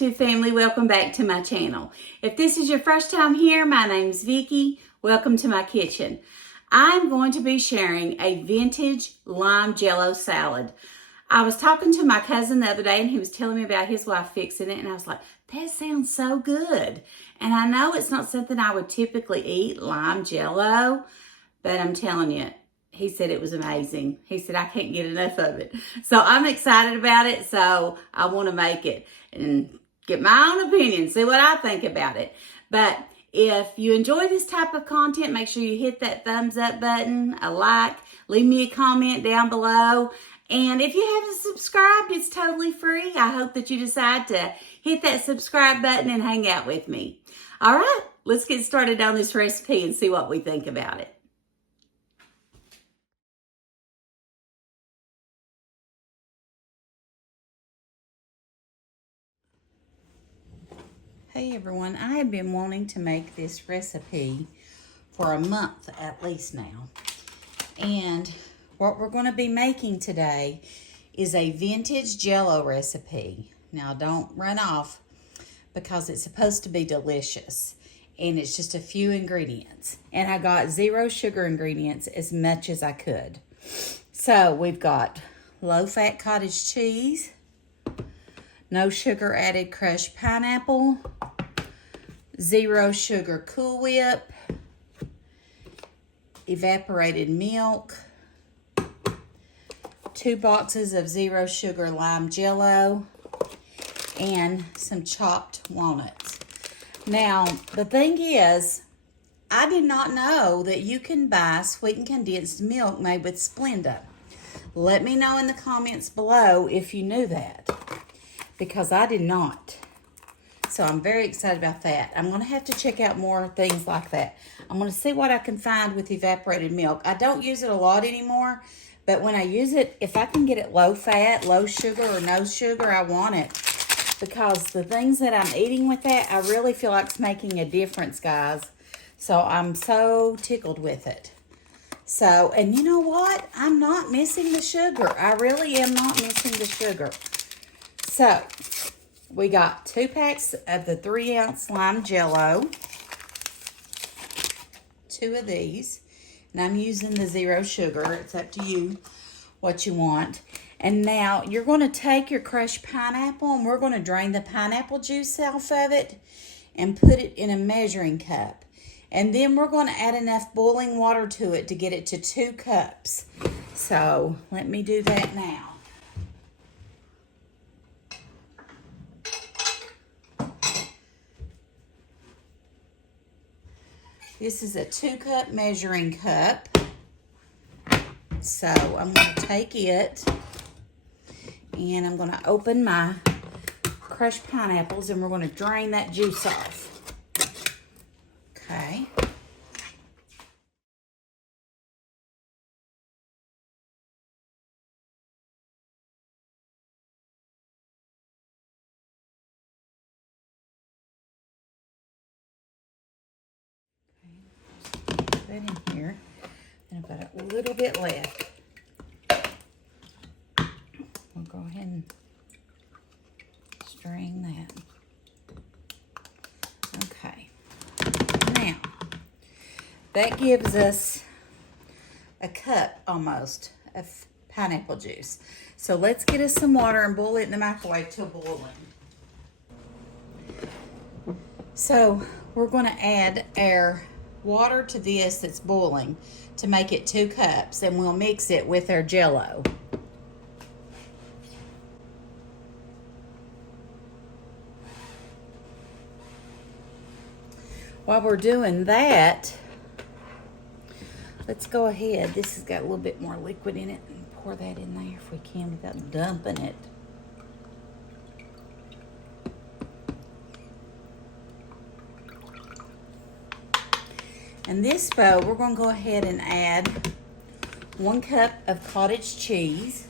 YouTube family, welcome back to my channel. If this is your first time here, my name's Vicki. Welcome to my kitchen. I'm going to be sharing a vintage lime jello salad. I was talking to my cousin the other day and he was telling me about his wife fixing it, and I was like, that sounds so good. And I know it's not something I would typically eat, lime jello, but I'm telling you, he said it was amazing. He said, I can't get enough of it. So I'm excited about it. So I want to make it and get my own opinion, see what I think about it. But if you enjoy this type of content, make sure you hit that thumbs up button, a like, leave me a comment down below. And if you haven't subscribed, it's totally free. I hope that you decide to hit that subscribe button and hang out with me. All right, let's get started on this recipe and see what we think about it. Hey everyone, I have been wanting to make this recipe for a month at least now. And what we're going to be making today is a vintage Jell-O recipe. Now don't run off because it's supposed to be delicious. And it's just a few ingredients. And I got 0 sugar ingredients as much as I could. So we've got low-fat cottage cheese, no sugar added crushed pineapple, 0 sugar Cool Whip, evaporated milk, 2 boxes of 0 sugar lime Jell-O, and some chopped walnuts. Now, the thing is, I did not know that you can buy sweetened condensed milk made with Splenda. Let me know in the comments below if you knew that, because I did not. So I'm very excited about that. I'm going to have to check out more things like that. I'm going to see what I can find with evaporated milk. I don't use it a lot anymore, but when I use it, if I can get it low fat, low sugar, or no sugar, I want it. Because the things that I'm eating with that, I really feel like it's making a difference, guys. So I'm so tickled with it. So, and you know what? I'm not missing the sugar. I really am not missing the sugar. So, we got 2 packs of the 3-ounce lime Jell-O. 2 of these. And I'm using the 0 sugar. It's up to you what you want. And now you're going to take your crushed pineapple and we're going to drain the pineapple juice off of it and put it in a measuring cup. And then we're going to add enough boiling water to it to get it to 2 cups. So let me do that now. This is a 2-cup measuring cup. So I'm going to take it and I'm going to open my crushed pineapples and we're going to drain that juice off. Okay. Put that in here. And I've got a little bit left. We'll go ahead and strain that. Okay. Now, that gives us a cup almost of pineapple juice. So let's get us some water and boil it in the microwave till boiling. So we're going to add our water to this that's boiling to make it 2 cups, and we'll mix it with our Jell-O. While we're doing that, let's go ahead. This has got a little bit more liquid in it, and pour that in there if we can without dumping it. In this bowl, we're going to go ahead and add 1 cup of cottage cheese.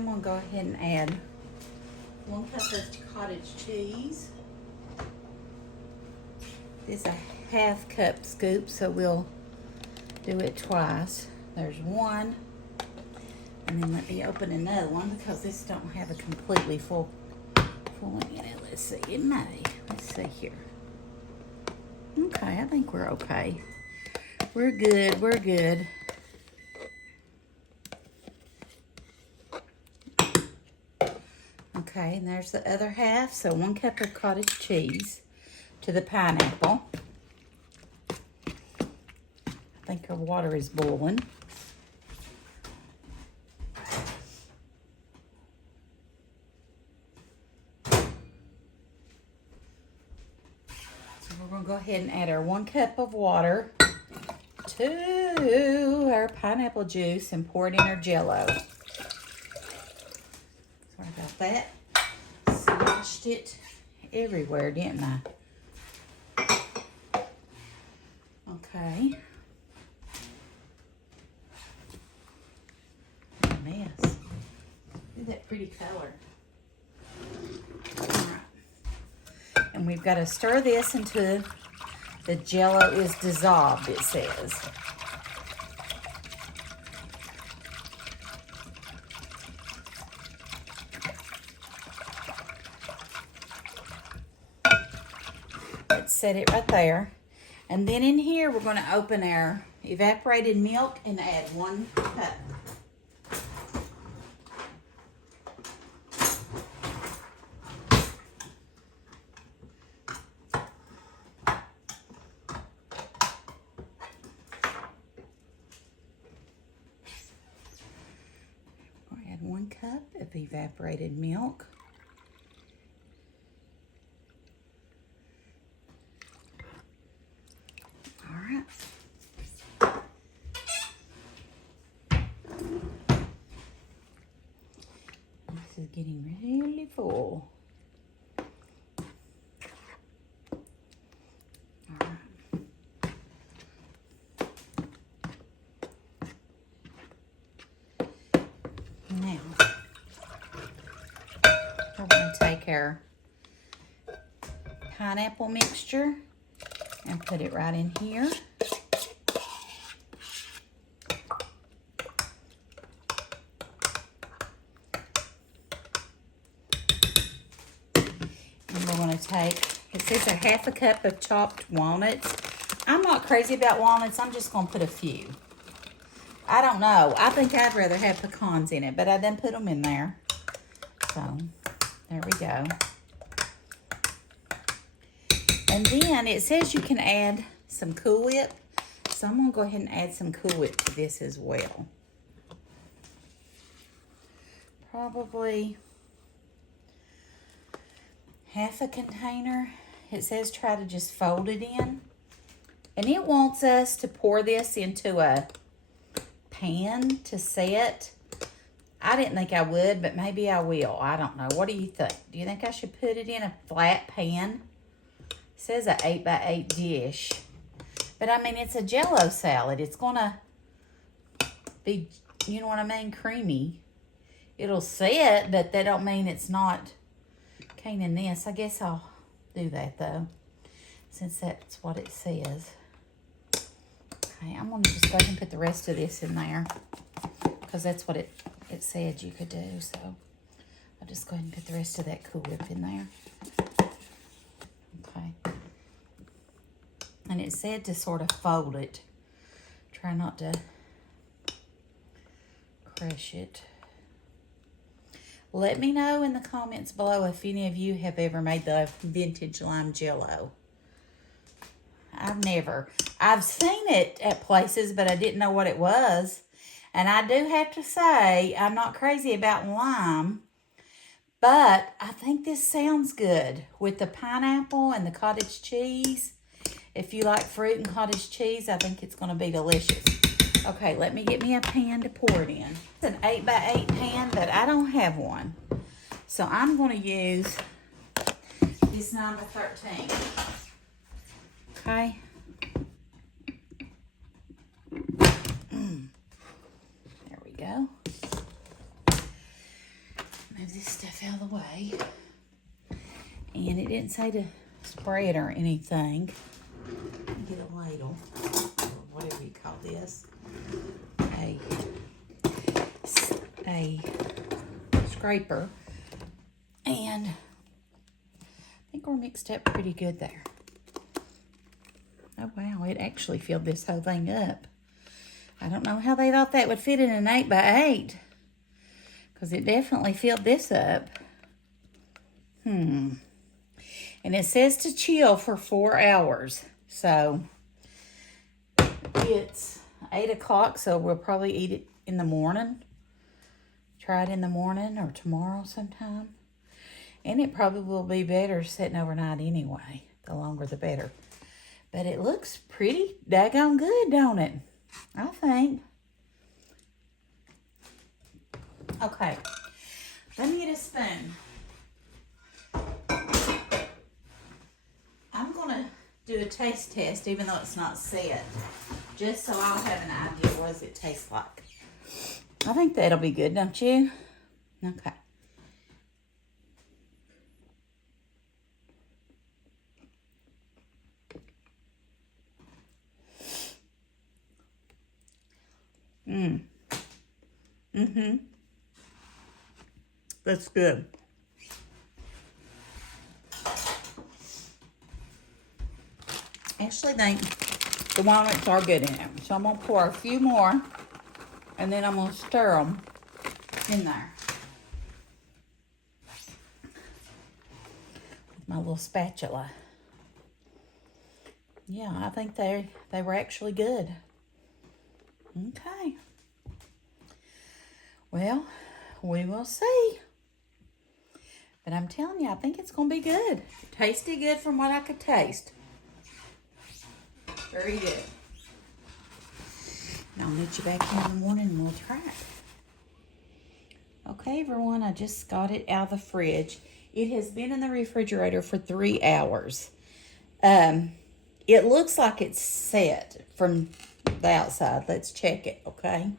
I'm gonna go ahead and add 1 cup of cottage cheese. This is a 1/2 cup scoop, so we'll do it twice. There's 1, and then let me open another one because this don't have a completely full in it. Let's see, it may. Let's see here. Okay, I think we're okay. We're good, we're good. Okay, and there's the other half. So 1 cup of cottage cheese to the pineapple. I think our water is boiling. So we're gonna go ahead and add our 1 cup of water to our pineapple juice and pour it in our Jell-O. Sorry about that. Smashed it everywhere, didn't I? Okay. A mess. Look at that pretty color. All right. And we've got to stir this until the Jell-O is dissolved, it says. Let's set it right there. And then in here, we're going to open our evaporated milk and add 1 cup. We'll add 1 cup of evaporated milk. This is getting really full. All right. Now, we're going to take our pineapple mixture and put it right in here. Take, it says a 1/2 cup of chopped walnuts. I'm not crazy about walnuts. I'm just going to put a few. I don't know. I think I'd rather have pecans in it, but I done put them in there. So, there we go. And then it says you can add some Cool Whip. So, I'm going to go ahead and add some Cool Whip to this as well. Probably 1/2 a container. It says try to just fold it in. And it wants us to pour this into a pan to set. I didn't think I would, but maybe I will. I don't know. What do you think? Do you think I should put it in a flat pan? It says an 8x8 dish. But I mean, it's a Jell-O salad. It's gonna be, you know what I mean, creamy. It'll set, but that don't mean it's not in this. I guess I'll do that though, since that's what it says. Okay, I'm gonna just go ahead and put the rest of this in there because that's what it said you could do. So I'll just go ahead and put the rest of that Cool Whip in there. Okay. And it said to sort of fold it. Try not to crush it. Let me know in the comments below if any of you have ever made the vintage lime Jell-O. I've never. I've seen it at places, but I didn't know what it was. And I do have to say, I'm not crazy about lime, but I think this sounds good with the pineapple and the cottage cheese. If you like fruit and cottage cheese, I think it's going to be delicious. Okay, let me get me a pan to pour it in. It's an 8x8 pan, but I don't have one. So I'm going to use this number 13. Okay. There we go. stuff out of the way. And it didn't say to spray it or anything. Get a ladle, or whatever you call this. A scraper. And I think we're mixed up pretty good there. Oh wow, it actually filled this whole thing up. I don't know how they thought that would fit in an 8x8. Because it definitely filled this up. And it says to chill for 4 hours. So it's 8 o'clock, so we'll probably eat it in the morning. Try it in the morning or tomorrow sometime. And it probably will be better sitting overnight anyway. The longer the better. But it looks pretty daggone good, don't it? I think. Okay. Let me get a spoon. I'm going to do a taste test, even though it's not set. Just so I'll have an idea what does it taste like. I think that'll be good, don't you? Okay. That's good. I actually think the walnuts are good in it. So I'm going to pour a few more, and then I'm going to stir them in there. With my little spatula. Yeah, I think they were actually good. Okay. Well, we will see. But I'm telling you, I think it's going to be good. Tasty good from what I could taste. Very good. I'll meet you back in the morning and we'll try it. Okay, everyone, I just got it out of the fridge. It has been in the refrigerator for 3 hours. It looks like it's set from the outside. Let's check it, okay?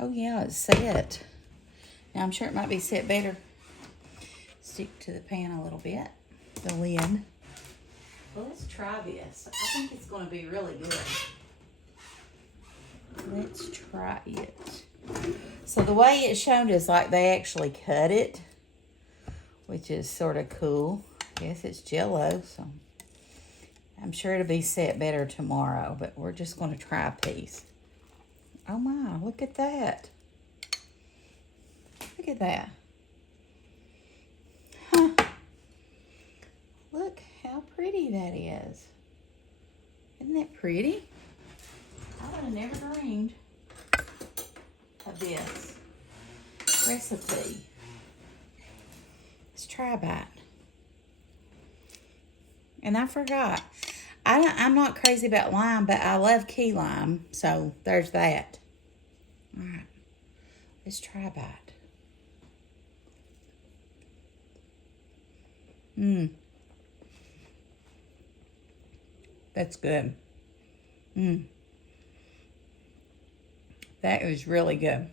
Oh, yeah, it's set. Now, I'm sure it might be set better. Stick to the pan a little bit, the lid. Well, let's try this. I think it's going to be really good. Let's try it. So the way it's shown is like they actually cut it, which is sort of cool. I guess it's Jell-O, so I'm sure it'll be set better tomorrow, but we're just going to try a piece. Oh my, look at that. Look at that. Huh. Look how pretty that is. Isn't that pretty? I would have never dreamed of this recipe. Let's try a bite. And I forgot. I'm not crazy about lime, but I love key lime. So there's that. All right. Let's try a bite. That's good. That is really good.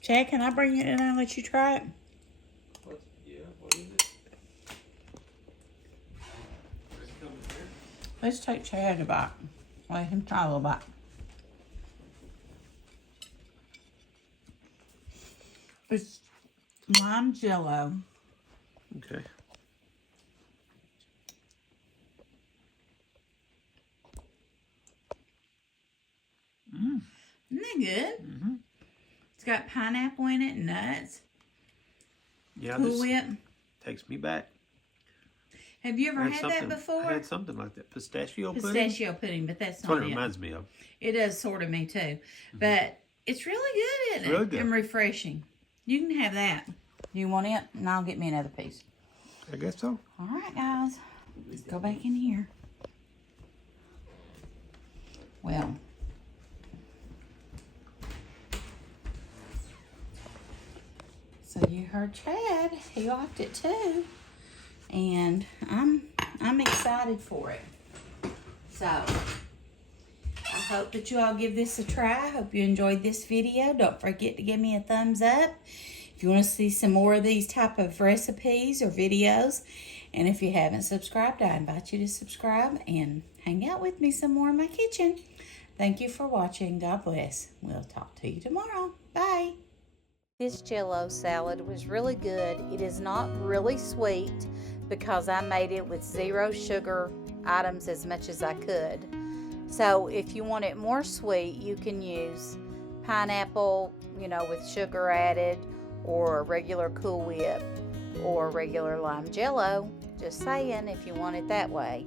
Chad, can I bring it in and let you try it? What is it? Let's take Chad a bite. Let him try a little bite. It's lime Jell-O. Okay. Isn't that good? It's got pineapple in it, nuts. Yeah, Cool Whip. Takes me back. Have you ever had that before? I had something like that. Pistachio pudding? Pistachio pudding, but that's not what it. It reminds me of. It does sort of me too. But it's really good, isn't it? Really good. And refreshing. You can have that. You want it? And I'll get me another piece. I guess so. All right, guys. Let's go back in here. Well. So you heard Chad. He liked it too. And I'm excited for it. So I hope that you all give this a try. Hope you enjoyed this video. Don't forget to give me a thumbs up if you want to see some more of these type of recipes or videos. And if you haven't subscribed, I invite you to subscribe and hang out with me some more in my kitchen. Thank you for watching. God bless. We'll talk to you tomorrow. Bye. This Jell-O salad was really good. It is not really sweet because I made it with 0 sugar items as much as I could. So if you want it more sweet, you can use pineapple, with sugar added, or regular Cool Whip, or regular lime Jell-O. Just saying if you want it that way.